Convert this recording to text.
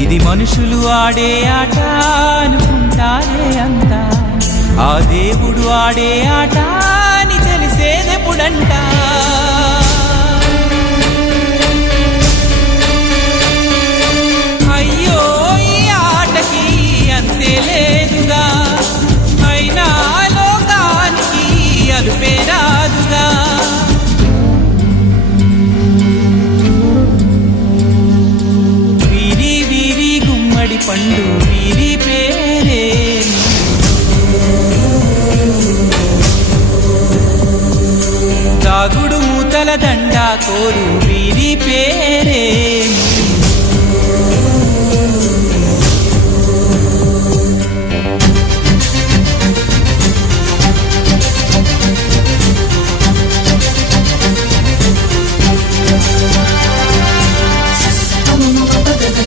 ఇది మనుషులు ఆడే ఆట అనుకుంటారే అంతా, ఆ దేవుడు ఆడే ఆట అని తెలిసేదెప్పుడంట. అయ్యో ఈ ఆటకి అంతే లేదుగా, అయినా లోకానికి అలుపే రాదుగా. వీరి వీరి గుమ్మడి పండు వీరి పేరే, తాగుడు మూతల దండా కోరు వీరి పేరే.